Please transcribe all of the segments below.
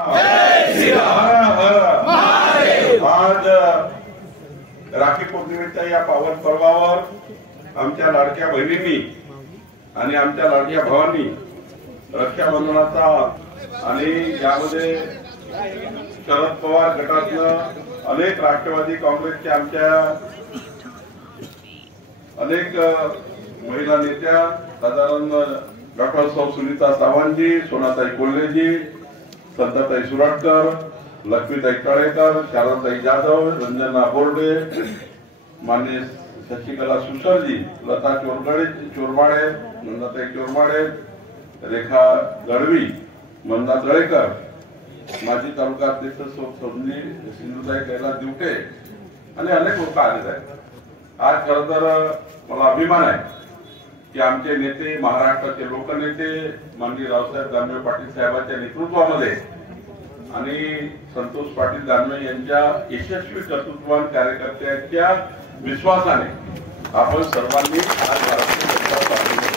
आज राखी पौर्णिमेच्या या पावन पर्वावर आमच्या लाडक्या बहिणींनी आणि आमच्या लाडक्या भावांनी रक्षाबंधनाचा आणि यामध्ये शरद पवार गटातनं अनेक राष्ट्रवादी काँग्रेसच्या आमच्या अनेक महिला नेत्या साधारण डॉक्टर सौ सुनीता सावंतजी, सोनाताई कोल्हेजी, संताताई सुराटकर, लक्ष्मीताई तळेकर, शारदाताई जाधव, रंजना बोर्डे, मान्य शशिकला सुसरजी, लता चोरमाडे, नंदाताई चोरमाडे, रेखा गडवी, मंदा तळेकर, माजी तालुका अध्यक्ष सिंधुताई कैलास दिवटे आणि अनेक लोक आलेले आहेत. आज खरं तर मला अभिमान आहे की आमचे नेते, महाराष्ट्राचे लोकनेते माननीय रावसाहेब दानवे पाटील साहेबांच्या नेतृत्वामध्ये आणि संतोष पाटील दानवे यांच्या यशस्वी कर्तृत्ववान कार्यकर्त्यांच्या विश्वासाने आपण सर्वांनी आज भारतीय जनता पार्टीमध्ये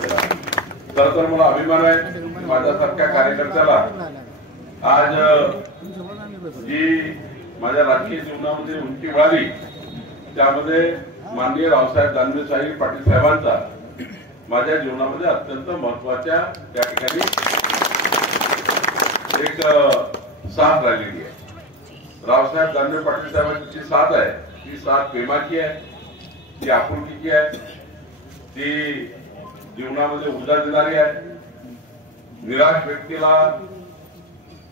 केला. खरं तर मला अभिमान आहे माझ्यासारख्या कार्यकर्त्याला आज जी माझ्या राजकीय जीवनामध्ये उंची मिळाली त्यामध्ये माननीय रावसाहेब दानवे साहेब पाटील साहेबांचा माझ्या जीवनामध्ये अत्यंत महत्वाच्या त्या ठिकाणी एक साथ राहिलेली आहे. रावसाहेब दानवे पाटील साहेबांची जी साथ आहे ती साथ प्रेमाची आहे, ती आपुलकीची आहे, ती जीवनामध्ये ऊर्जा देणारी आहे, निराश व्यक्तीला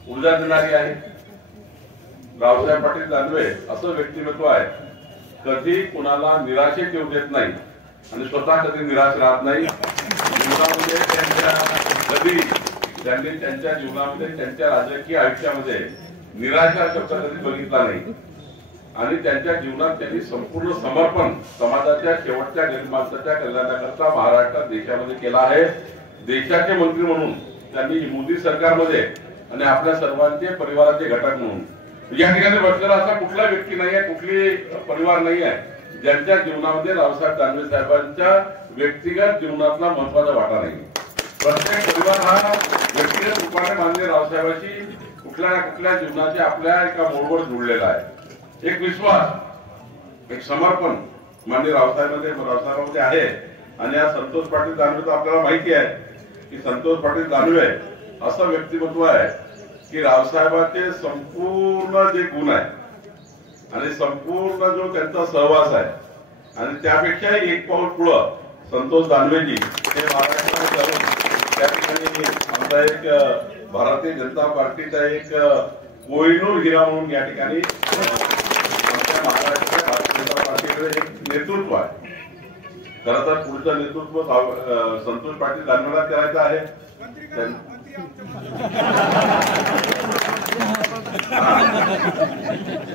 ऊर्जा देणारी आहे. रावसाहेब पाटील दानवे असं व्यक्तिमत्व आहे कधी कुणाला निराशेत येऊ देत नाही आणि स्वतः कधी निराश राहत नाही. जीवनामध्ये त्यांनी त्यांच्या जीवनामध्ये त्यांच्या राजकीय आयुष्यामध्ये निराशा शब्द कधी बघितला नाही आणि त्यांच्या जीवनात त्यांनी संपूर्ण समर्पण समाजाच्या शेवटच्या गरीब माणसाच्या कल्याणाकरता महाराष्ट्रात देशामध्ये केला आहे. देशाचे मंत्री म्हणून त्यांनी मोदी सरकारमध्ये आणि आपल्या सर्वांचे परिवाराचे घटक म्हणून या ठिकाणी बसलेला असा कुठला व्यक्ती नाही आहे, कुठली परिवार नाही आहे ज्यांच्या जीवनामध्ये रावसाहेब दानवे साहेबांच्या व्यक्तिगत जीवनातला महत्वाचा वाटा नाही. प्रत्येक परिवार हा व्यक्तिगत रूपाने माननीय रावसाहेबांशी कुठल्या ना कुठल्या जीवनाच्या आपल्या एका मोडवर जुळलेला आहे. एक विश्वास, एक समर्पण माननीय रावसाहेबांमध्ये आहे. आणि या संतोष पाटील दानवे आपल्याला माहिती आहे की संतोष पाटील दानवे असं व्यक्तिमत्व आहे की रावसाहेबांचे संपूर्ण जे गुण आहे आणि संपूर्ण जो त्यांचा सहवास आहे आणि त्यापेक्षाही एक पाऊल पुढं संतोष दानवेजी हे महाराष्ट्रात जाऊन त्या ठिकाणी आमचा एक भारतीय जनता पार्टीचा एक कोहिनूर हिरा म्हणून या ठिकाणी आमच्या महाराष्ट्राच्या भारतीय जनता पार्टीकडे एक नेतृत्व आहे. खरं तर पुढचं नेतृत्व संतोष पाटील दानवेला करायचं आहे.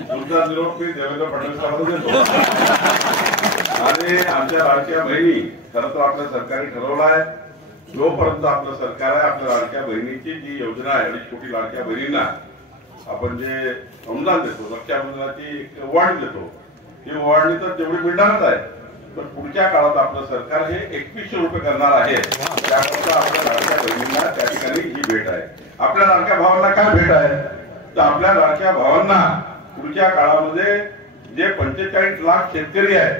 तुमचा निरोप मी देवेंद्र फडणवीसांना देतो. आणि आमच्या लाडक्या बहिणी खरं तर आपल्या सरकारने ठरवलं आहे जोपर्यंत आपलं सरकार आहे आपल्या लाडक्या बहिणीची जी योजना आहे 2.5 कोटी लाडक्या बहिणींना आपण जे अनुदान देतो, रक्षाबंधनाची एक ओवाळणी देतो, ही ओवाळणी तर तेवढी मिळणारच आहे पण पुढच्या काळात आपलं सरकार हे 2100 रुपये करणार आहे. त्याकरता आपल्या लाडक्या बहिणींना त्या ठिकाणी ही भेट आहे. आपल्या लाडक्या भावांना काय भेट आहे तर आपल्या लाडक्या भावांना पुढच्या काळामध्ये जे 45 लाख शेतकरी आहेत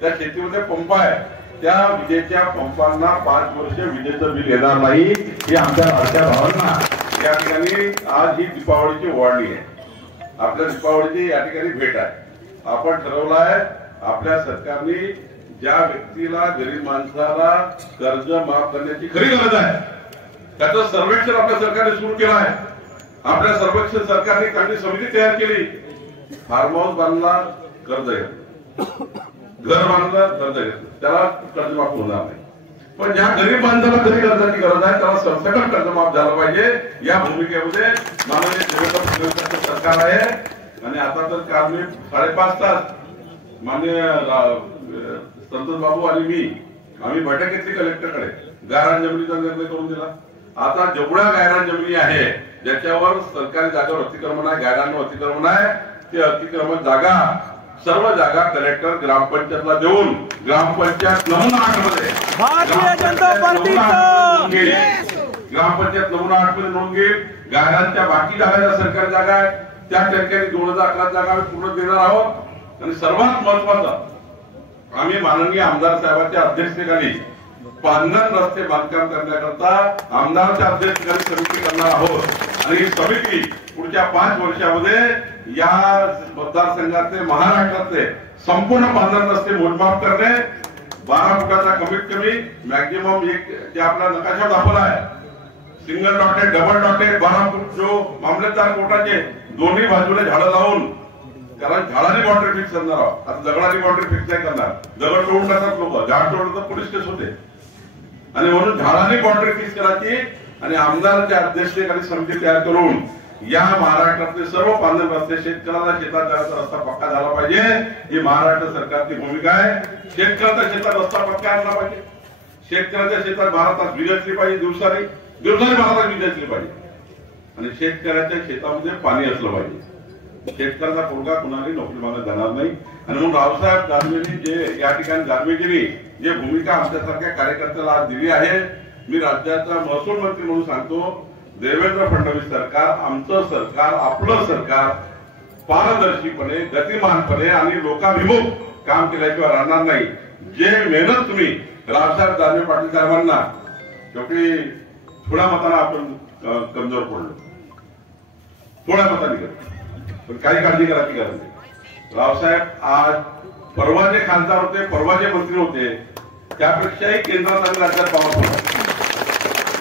त्या शेतीमध्ये पंप आहे त्या विजेच्या पंपांना 5 वर्ष विजेचं बिल येणार नाही. हे आमच्या लाडक्या भावांना या ठिकाणी आज ही दीपावलीची ओवाळणी आहे. आपल्या दीपावलीची या ठिकाणी भेट आहे. आपण ठरवलं आहे आपल्या सरकारने ज्या व्यक्तीला गरीब माणसाला कर्ज माफ करण्याची खरी गरज आहे त्याचं सर्वेक्षण आपल्या सरकारने सुरू केलं आहे. आपल्या सर्वेक्षण सरकारने काही समिती तयार केली. फार्म हाऊस बांधला कर्ज घेतलं, घर बांधलं कर्ज घेतलं, त्याला कर्जमाफ होणार नाही. पण ज्या गरीब माणसाला कधी कर्जाची गरज आहे त्याला सरसकट कर्जमाफ झालं पाहिजे या भूमिकेमध्ये माननीय देवेंद्र फडणवीसांचं सरकार आहे. आणि आता तर काल मी 5.5 तास माननीय संतोष बाबू आणि मी आम्ही बैठक घेतली कलेक्टरकडे, गायरान जमिनीचा निर्णय करून दिला. आता जेवढ्या गायरान जमिनी आहे ज्याच्यावर सरकारी जागेवर अतिक्रमण आहे, गायरांवर अतिक्रमण आहे, ते अतिक्रमण जागा सर्व जागा कलेक्टर ग्रामपंचायतला देऊन ग्रामपंचायत नमुना 8 मध्ये भारतीय जनता पार्टीचा ग्रामपंचायत नमुना 8 मध्ये नोंद घेईल. गायरांच्या बाकी जागा सरकारी जागा आहे त्या ठिकाणी 2011 जागा पूर्ण देणार आहोत. आणि सर्वात महत्वाचं आम्ही माननीय आमदार साहेबांच्या अध्यक्षतेखाली पांढरण रस्ते बांधकाम करण्याकरता आमदारांच्या अध्यक्षतेखाली समिती करणार आहोत. आणि ही समिती पुढच्या 5 वर्षामध्ये या मतदारसंघातले महाराष्ट्रातले संपूर्ण पांढरण रस्ते मोजमाप करणे, 12 फुटाचा कमीत कमी मॅक्झिमम एक जे आपला नकाशा दाखवला आहे सिंगल डॉटेड डबल डॉटेड 12 फूट जो मामलेदार कोर्टाचे दोन्ही बाजूला झाडं लावून, कारण झाडाने बाउंड्री फिक्स करणार आहोत. आता दगडाने बाउंड्री फिक्स नाही करणार. दगड तोडून टाकतात लोक, झाड तोडलं तर पोलीस केस होते. आणि म्हणून झाडाने बाउंड्री फिक्स करायची आणि आमदारांच्या अध्यक्षतेखाली समिती तयार करून या महाराष्ट्रातले सर्व पांढरण रस्ते शेतकऱ्याला शेतात जायचा रस्ता पक्का झाला पाहिजे. ही महाराष्ट्र सरकारची भूमिका आहे. शेतकऱ्याच्या शेतात रस्ता पक्का आणला पाहिजे. शेतकऱ्याच्या शेतात 12 तास वीज असली पाहिजे, दिवसाने 12 तास वीज असली पाहिजे. आणि शेतकऱ्याच्या शेतामध्ये पाणी असलं पाहिजे. शेतकऱ्याचा पोरगा कुणालाही नोकरी मागत जाणार नाही. आणि म्हणून रावसाहेब दानवेंनी जे या ठिकाणी दानवेजींनी जे भूमिका आमच्यासारख्या कार्यकर्त्याला आज दिली आहे, मी राज्याचा महसूल मंत्री म्हणून सांगतो, देवेंद्र फडणवीस सरकार, आमचं सरकार, आपलं सरकार पारदर्शीपणे, गतिमानपणे आणि लोकाभिमुख काम केल्याशिवाय राहणार नाही. जे मेहनत तुम्ही रावसाहेब दानवे पाटील साहेबांना, शेवटी थोड्या मताला आपण कमजोर पडलो, थोड्या मताने केलं, पण काही काळजी करायची गरज नाही. रावसाहेब आज परवा जे खासदार होते, परवा जे मंत्री होते, त्यापेक्षाही केंद्रात आणि राज्यात पॉवरफुल आहे.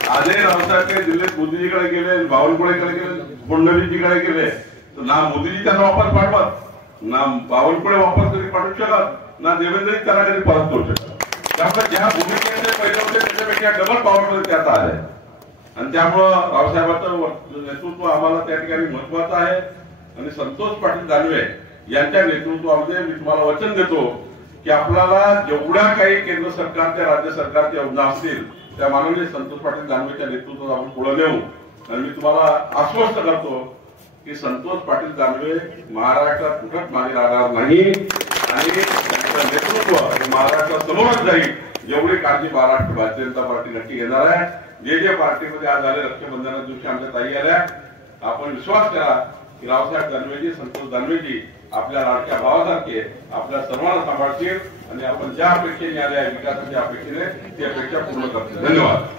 आजही रावसाहेब काही दिल्लीत मोदीजीकडे गेले, बावनकुळेकडे गेले, फडणवीसजीकडे गेले, तर ना मोदीजी त्यांना वापस पाठवत, ना बावनकुळे वापस कधी पाठवू शकत, ना देवेंद्रजी त्यांना कधी परत करू शकत. त्यामुळे ज्या भूमिकेचे पहिले होते त्याच्यापेक्षा डबल पॉवरफुल ते आता आले. आणि त्यामुळं रावसाहेबांचं नेतृत्व आम्हाला त्या ठिकाणी महत्वाचं आहे. आणि संतोष पाटील दानवे यांच्या नेतृत्वामध्ये मी तुम्हाला वचन देतो की आपल्याला जेवढ्या काही केंद्र सरकारच्या, राज्य सरकारच्या योजना असतील त्या माननीय संतोष पाटील दानवेच्या नेतृत्वात आपण पुढे नेऊ. आणि मी तुम्हाला आश्वस्त करतो की संतोष पाटील दानवे महाराष्ट्रात कुठंच मागे राहणार नाही. आणि त्यांचं नेतृत्व महाराष्ट्रासमोरच जाईल. एवढी काळजी महाराष्ट्र भारतीय जनता पार्टी नक्की घेणार आहे. जे पार्टीमध्ये आज झाले रक्षाबंधना दिवशी आमच्या ताई आल्या, आपण विश्वास करा की रावसाहेब दानवेजी, संतोष दानवेजी आपल्या लाडक्या भावासारखे आपल्या सर्वांना सांभाळतील. आणि आपण ज्या अपेक्षेने आल्या विकासाच्या अपेक्षेने ती अपेक्षा पूर्ण करतील. धन्यवाद.